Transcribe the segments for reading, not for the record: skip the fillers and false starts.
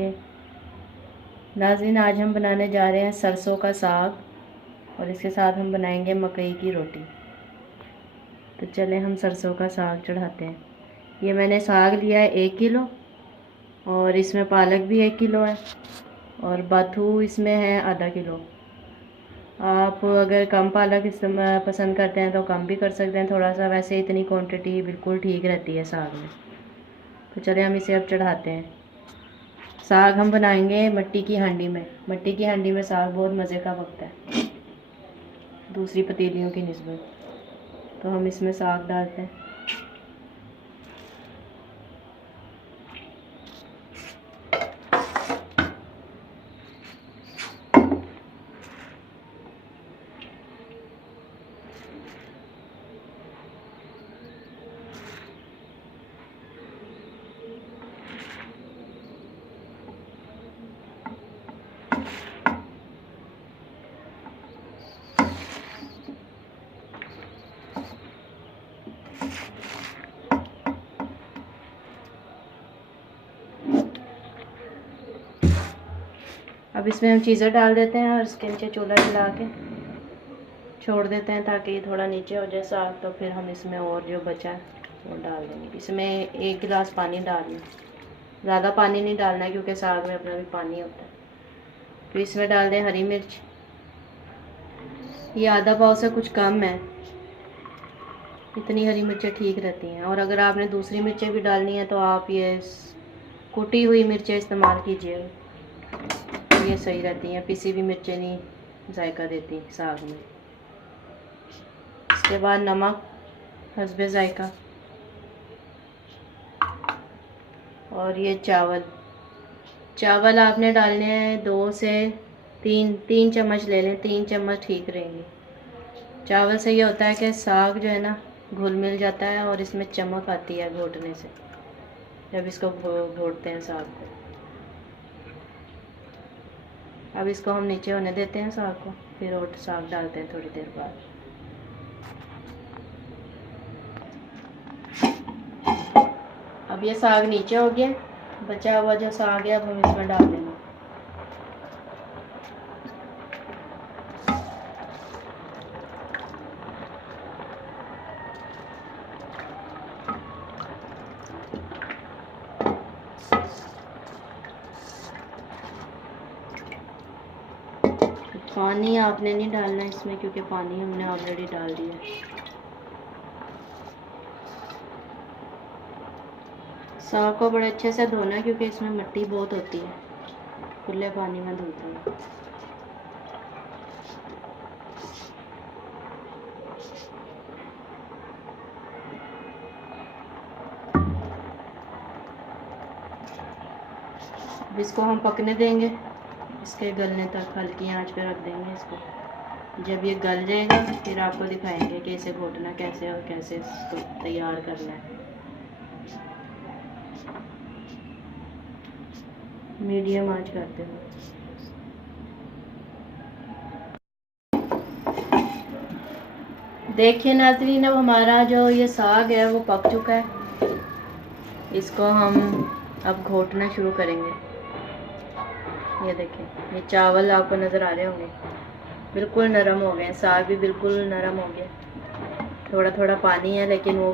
के। नाज़रीन, आज हम बनाने जा रहे हैं सरसों का साग और इसके साथ हम बनाएंगे मकई की रोटी। तो चले हम सरसों का साग चढ़ाते हैं। ये मैंने साग लिया है 1 किलो और इसमें पालक भी 1 किलो है और बथू इसमें है आधा किलो। आप अगर कम पालक पसंद करते हैं तो कम भी कर सकते हैं थोड़ा सा, वैसे इतनी क्वांटिटी बिल्कुल ठीक रहती है साग में। तो चले हम इसे अब चढ़ाते हैं। साग हम बनाएंगे मिट्टी की हांडी में। मिट्टी की हांडी में साग बहुत मज़े का पकता है दूसरी पतीलियों की निस्बत। तो हम इसमें साग डालते हैं। अब इसमें हम चीज़ें डाल देते हैं और इसके नीचे चूल्हा जला के छोड़ देते हैं ताकि ये थोड़ा नीचे हो जाए साग। तो फिर हम इसमें और जो बचा है वो डाल देंगे। इसमें 1 गिलास पानी डालना, ज़्यादा पानी नहीं डालना है क्योंकि साग में अपना भी पानी होता है। फिर इसमें डाल दें हरी मिर्च, ये आधा पाव से कुछ कम है, इतनी हरी मिर्चें ठीक रहती हैं। और अगर आपने दूसरी मिर्चें भी डालनी है तो आप ये कुटी हुई मिर्चें इस्तेमाल कीजिए, ये सही रहती हैं। पिसी हुई मिर्चें नहीं जायका देती साग में। इसके बाद नमक हस्बे जायका और ये चावल आपने डालने हैं 2 से 3 चम्मच ले लें, 3 चम्मच ठीक रहेंगे। चावल से ये होता है कि साग जो है ना घुल मिल जाता है और इसमें चमक आती है घोटने से, जब इसको घोटते हैं साग को। अब इसको हम नीचे होने देते हैं साग को, फिर और साग डालते हैं थोड़ी देर बाद। अब ये साग नीचे हो गया, बचा हुआ जो साग है अब हम इसमें डाल देंगे। पानी आपने नहीं डालना इसमें क्योंकि पानी हमने ऑलरेडी डाल दिया है। साग को बड़े अच्छे से धोना क्योंकि इसमें मिट्टी बहुत होती है, खुले पानी में धोते हैं। अब इसको हम पकने देंगे, इसके गलने तक हल्की आंच पे रख देंगे इसको। जब ये गल जाएगा फिर आपको दिखाएंगे कि इसे घोटना कैसे है और कैसे इसको तैयार करना है। मीडियम आंच करते हुए। देखिए नाज़रीन, अब हमारा जो ये साग है वो पक चुका है। इसको हम अब घोटना शुरू करेंगे। ये देखें, ये चावल आपको नज़र आ रहे होंगे बिल्कुल नरम हो गए, साग भी बिल्कुल नरम हो गया। थोड़ा थोड़ा पानी है लेकिन वो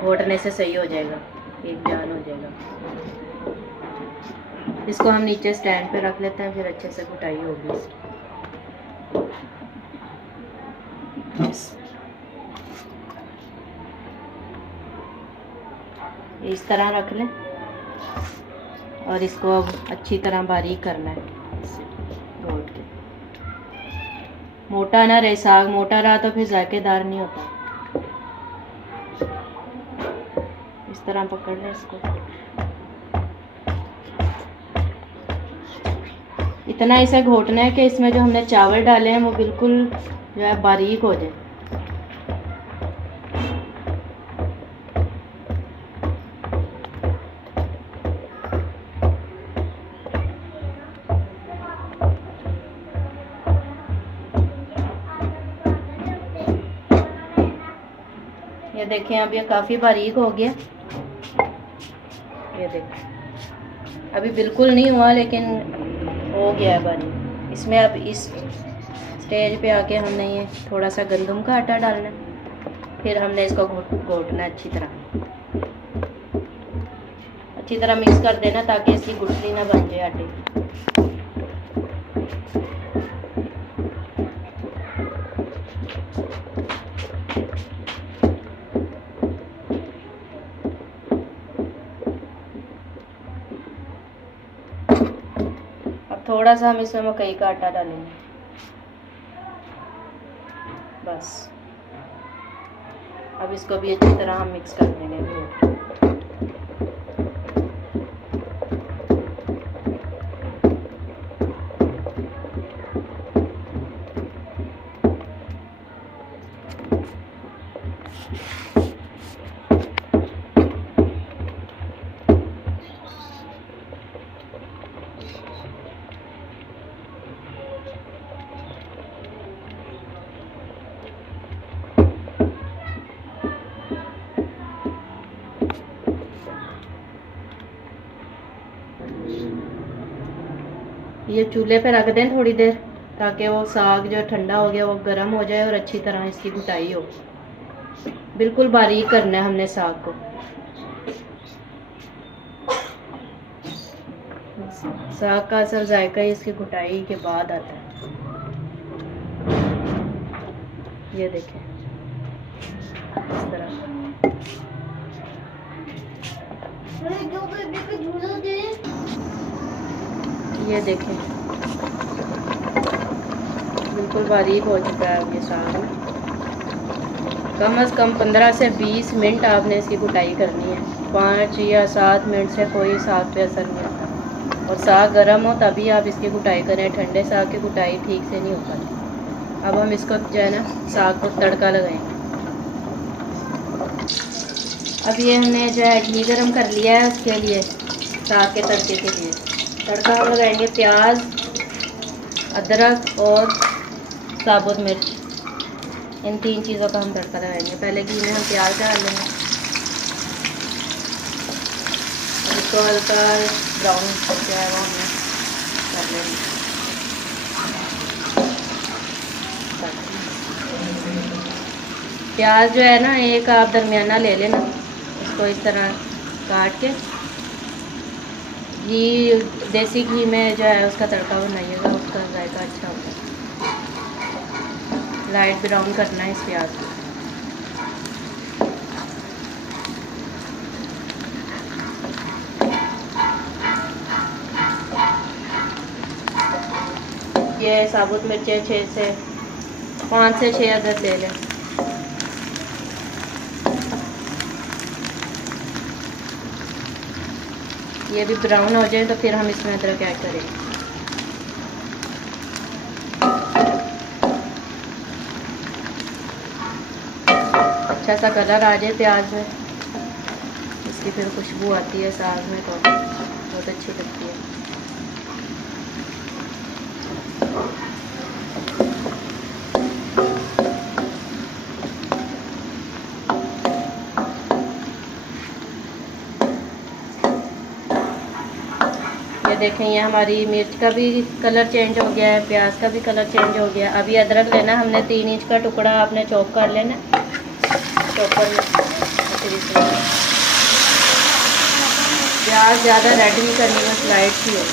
घोटने से सही हो जाएगा, एक जान हो जाएगा। इसको हम नीचे स्टैंड पे रख लेते हैं, फिर अच्छे से घुटाई होगी इस तरह रख लें और इसको अब अच्छी तरह बारीक करना है घोट के। मोटा ना रहे साग, मोटा रहा तो फिर जायकेदार नहीं होता। इस तरह पकड़ लें इसको, इतना इसे घोटना है कि इसमें जो हमने चावल डाले हैं वो बिल्कुल जो है बारीक हो जाए। ये देखें, अब ये काफ़ी बारीक हो गया। ये देखें, अभी बिल्कुल नहीं हुआ लेकिन हो गया है बारीक। इसमें अब इस स्टेज पे आके हमने ये थोड़ा सा गंदम का आटा डालना है, फिर हमने इसको घोटना है अच्छी तरह मिक्स कर देना ताकि इसकी गुठली ना बन जाए आटे की। अब थोड़ा सा हम इसमें मकई का आटा डालेंगे बस। अब इसको भी अच्छी तरह हम मिक्स कर देंगे। ये चूल्हे पे रख दें थोड़ी देर ताकि वो साग जो ठंडा हो गया वो गर्म हो जाए और अच्छी तरह इसकी घुटाई हो। बिल्कुल बारीक करना है हमने साग को। साग का असर जायका ही इसकी घुटाई के बाद आता है। ये देखें इस तरह। ये देखें बिल्कुल बारीक हो चुका है अब ये साग। कम से कम 15 से 20 मिनट आपने इसकी कुटाई करनी है। 5 या 7 मिनट से कोई साग पे असर नहीं आता। और साग गर्म हो तभी आप इसकी कुटाई करें, ठंडे साग की कुटाई ठीक से नहीं हो पाती। अब हम इसको जो है ना साग को तड़का लगाएंगे। अब ये हमने जो है घी गरम कर लिया है उसके लिए, साग के तड़के के लिए। तड़का हम लगाएंगे प्याज, अदरक और साबुत मिर्च। इन 3 चीज़ों का हम तड़का लगाएंगे। पहले घी में हम प्याज डाल लेंगे, इसको हल्का ब्राउन जो है वो हमने कर लेंगे। प्याज जो है ना एक आप दरमियाना ले लेना, इसको इस तरह काट के घी, देसी घी में जो है उसका तड़का बनाइएगा, उसका जायका अच्छा होता है। लाइट ब्राउन करना है इस प्याज को। ये साबुत मिर्चें 5 से 6 अदद ले लें। ये भी ब्राउन हो जाए तो फिर हम इसमें अदरक ऐड करेंगे। अच्छा सा कलर आ जाए प्याज में, इसकी फिर खुशबू आती है साग में तो बहुत अच्छी लगती है। ये देखें ये हमारी मिर्च का भी कलर चेंज हो गया है, प्याज का भी कलर चेंज हो गया। अभी अदरक लेना हमने 3 इंच का टुकड़ा आपने चॉप कर लेना चॉपर में। प्याज ज़्यादा रेड नहीं करनी, बस लाइट सी हो।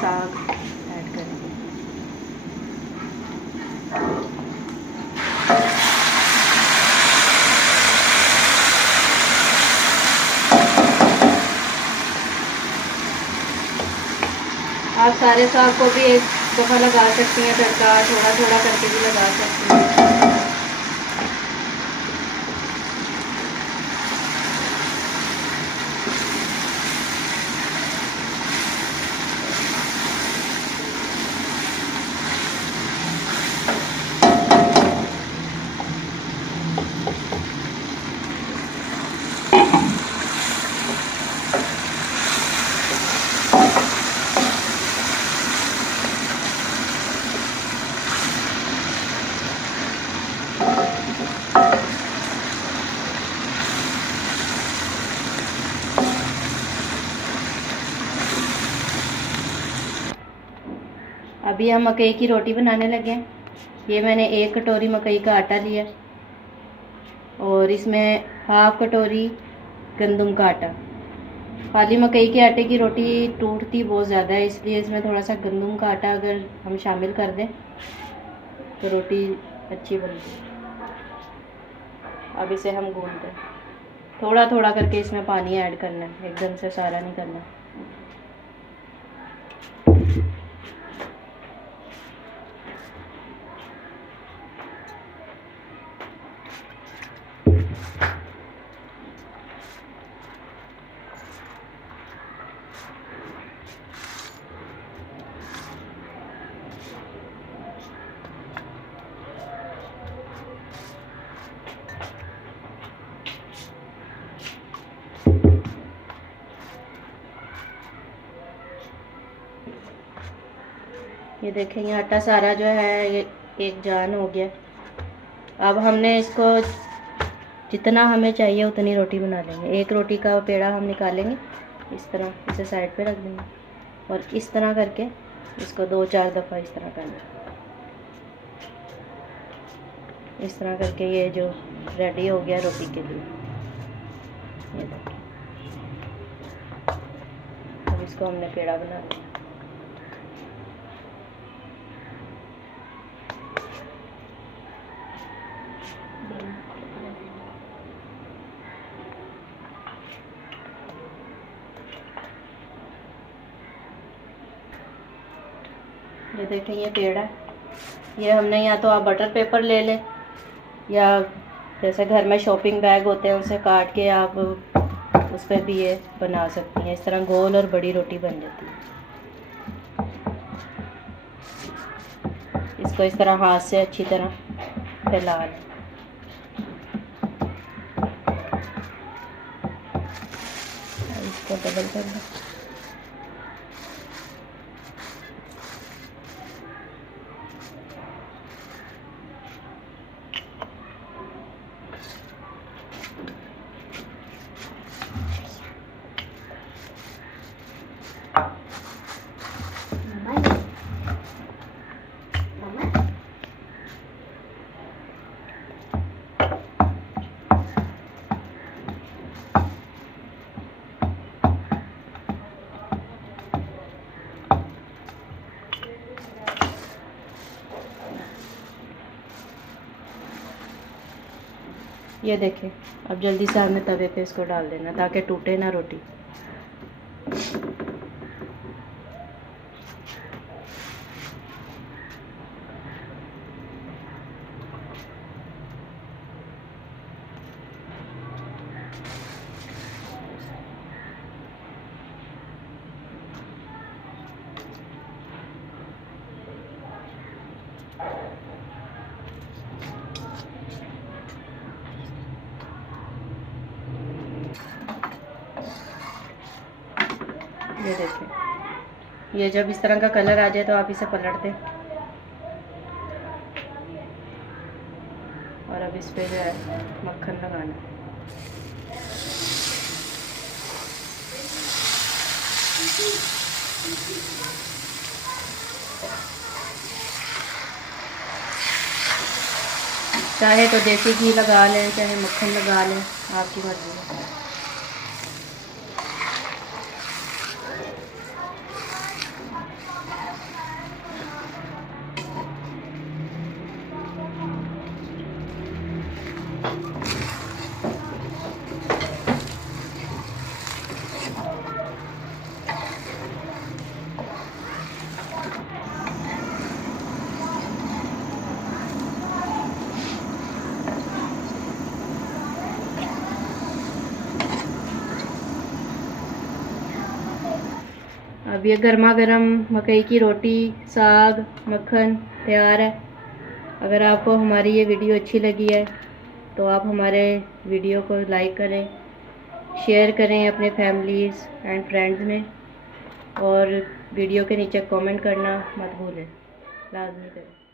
साग ऐड करेंगे। आप सारे साग को भी एक दफ़ा लगा सकती हैं तड़का, थोड़ा थोड़ा करके भी लगा सकती हैं। अभी हम मकई की रोटी बनाने लगे हैं। ये मैंने 1 कटोरी मकई का आटा लिया और इसमें 1/2 कटोरी गंदम का आटा। खाली मकई के आटे की रोटी टूटती बहुत ज़्यादा है, इसलिए इसमें थोड़ा सा गंदम का आटा अगर हम शामिल कर दें तो रोटी अच्छी बनती है। अब इसे हम गूंथते हैं, थोड़ा थोड़ा करके इसमें पानी ऐड करना है, एकदम से सारा नहीं करना। ये देखें, ये आटा सारा जो है ये एक जान हो गया। अब हमने इसको जितना हमें चाहिए उतनी रोटी बना लेंगे। 1 रोटी का पेड़ा हम निकालेंगे, इस तरह इसे साइड पे रख देंगे और इस तरह करके इसको 2-4 दफ़ा इस तरह करना। इस तरह करके ये जो रेडी हो गया रोटी के लिए। ये देखिए, अब इसको हमने पेड़ा बना लिया। ये देखें, ये पेड़ा है। ये हमने या तो आप बटर पेपर ले लें या जैसे घर में शॉपिंग बैग होते हैं उसे काट के आप उस पर भी ये बना सकती हैं। इस तरह गोल और बड़ी रोटी बन जाती है। इसको इस तरह हाथ से अच्छी तरह फैला लें। इसको डबल कर लें। ये देखें, अब जल्दी से हमें तवे पे इसको डाल देना ताकि टूटे ना रोटी। ये देखें, ये जब इस तरह का कलर आ जाए तो आप इसे पलट दें और अब इस पे जो है मक्खन लगाना है। चाहे तो देसी घी लगा लें, चाहे मक्खन लगा लें, आपकी मर्जी है। अब ये गर्मा गर्म मकई की रोटी, साग, मक्खन तैयार है। अगर आपको हमारी ये वीडियो अच्छी लगी है तो आप हमारे वीडियो को लाइक करें, शेयर करें अपने फैमिलीज़ एंड फ्रेंड्स में, और वीडियो के नीचे कमेंट करना मत भूलें, लाजमी करें।